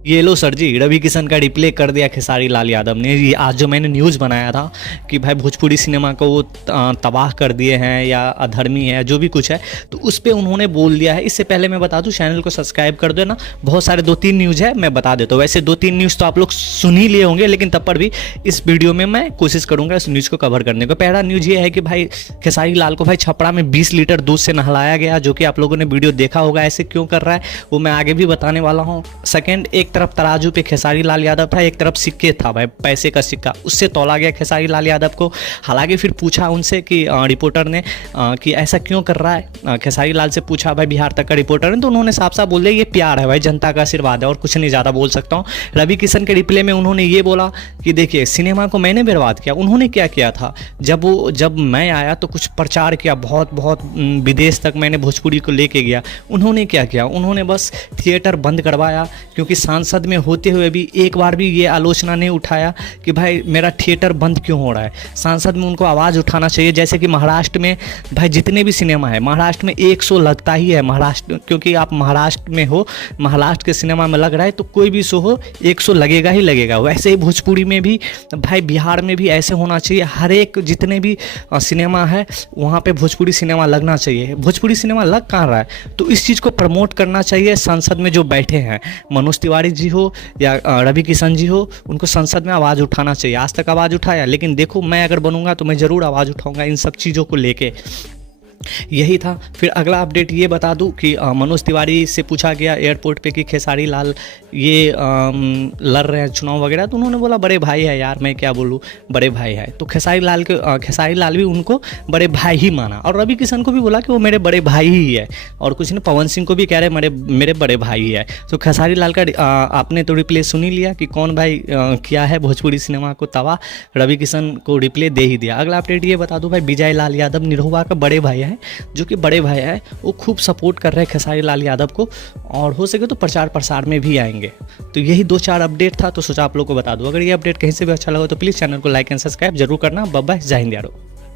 ये लो सर जी, रवि किशन का रिप्ले कर दिया खेसारी लाल यादव ने। ये आज जो मैंने न्यूज़ बनाया था कि भाई भोजपुरी सिनेमा को वो तबाह कर दिए हैं या अधर्मी है, जो भी कुछ है, तो उस पर उन्होंने बोल दिया है। इससे पहले मैं बता दूं, चैनल को सब्सक्राइब कर देना। बहुत सारे 2-3 न्यूज़ है, मैं बता देता हूँ। वैसे 2-3 न्यूज़ तो आप लोग सुन ही लिए होंगे, लेकिन तब पर भी इस वीडियो में मैं कोशिश करूँगा इस न्यूज़ को कवर करने को। पहला न्यूज़ ये है कि भाई खेसारी लाल को भाई छपरा में 20 लीटर दूध से नहलाया गया, जो कि आप लोगों ने वीडियो देखा होगा। ऐसे क्यों कर रहा है वो मैं आगे भी बताने वाला हूँ। सेकेंड, एक तरफ तराजू पे खेसारी लाल यादव था, एक तरफ सिक्के था भाई, पैसे का सिक्का, उससे तौला गया खेसारी लाल यादव को। हालांकि फिर पूछा उनसे कि रिपोर्टर ने कि ऐसा क्यों कर रहा है, खेसारी लाल से पूछा भाई बिहार तक का रिपोर्टर ने, तो उन्होंने साफ साफ बोल दिया ये प्यार है भाई, जनता का आशीर्वाद है, और कुछ नहीं ज़्यादा बोल सकता हूँ। रवि किशन के रिप्ले में उन्होंने ये बोला कि देखिए सिनेमा को मैंने बर्बाद किया। उन्होंने क्या किया था, जब मैं आया तो कुछ प्रचार किया, बहुत बहुत विदेश तक मैंने भोजपुरी को लेके गया। उन्होंने क्या किया, उन्होंने बस थिएटर बंद करवाया, क्योंकि सांसद में होते हुए भी एक बार भी ये आलोचना नहीं उठाया कि भाई मेरा थिएटर बंद क्यों हो रहा है। सांसद में उनको आवाज़ उठाना चाहिए। जैसे कि महाराष्ट्र में भाई जितने भी सिनेमा है, महाराष्ट्र में 1 शो लगता ही है। महाराष्ट्र, क्योंकि आप महाराष्ट्र में हो, महाराष्ट्र के सिनेमा में लग रहा है तो कोई भी शो हो 1 शो लगेगा ही लगेगा। वैसे ही भोजपुरी में भी भाई, बिहार में भी ऐसे होना चाहिए। हर एक जितने भी सिनेमा है वहाँ पे भोजपुरी सिनेमा लगना चाहिए। भोजपुरी सिनेमा लग कहाँ रहा है, तो इस चीज़ को प्रमोट करना चाहिए। संसद में जो बैठे हैं, मनोज तिवारी जी हो या रवि किशन जी हो, उनको संसद में आवाज़ उठाना चाहिए। आज तक आवाज़ उठाया, लेकिन देखो मैं अगर बनूंगा तो मैं ज़रूर आवाज़ उठाऊंगा इन सब चीज़ों को लेके। यही था। फिर अगला अपडेट ये बता दूं कि मनोज तिवारी से पूछा गया एयरपोर्ट पे कि खेसारी लाल ये लड़ रहे हैं चुनाव वगैरह, तो उन्होंने बोला बड़े भाई है यार, मैं क्या बोलूँ, बड़े भाई है। तो खेसारी लाल भी उनको बड़े भाई ही माना, और रवि किशन को भी बोला कि वो मेरे बड़े भाई ही है, और कुछ नहीं, पवन सिंह को भी कह रहे मेरे बड़े भाई ही है। तो खेसारी लाल का आपने तो रिप्ले सुन ही लिया कि कौन भाई किया है भोजपुरी सिनेमा को तबाह। रवि किशन को रिप्ले दे ही दिया। अगला अपडेट ये बता दूँ भाई, विजय लाल यादव निरहुआ का बड़े भाई है, जो कि बड़े भाई है, वो खूब सपोर्ट कर रहे हैं खेसारी लाल यादव को, और हो सके तो प्रचार प्रसार में भी आएंगे। तो यही 2-4 अपडेट था, तो सोचा आप लोग को बता दूं। अगर ये अपडेट कहीं से भी अच्छा लगा तो प्लीज़ चैनल को लाइक एंड सब्सक्राइब जरूर करना। बाय बाय, जय हिंद यारो।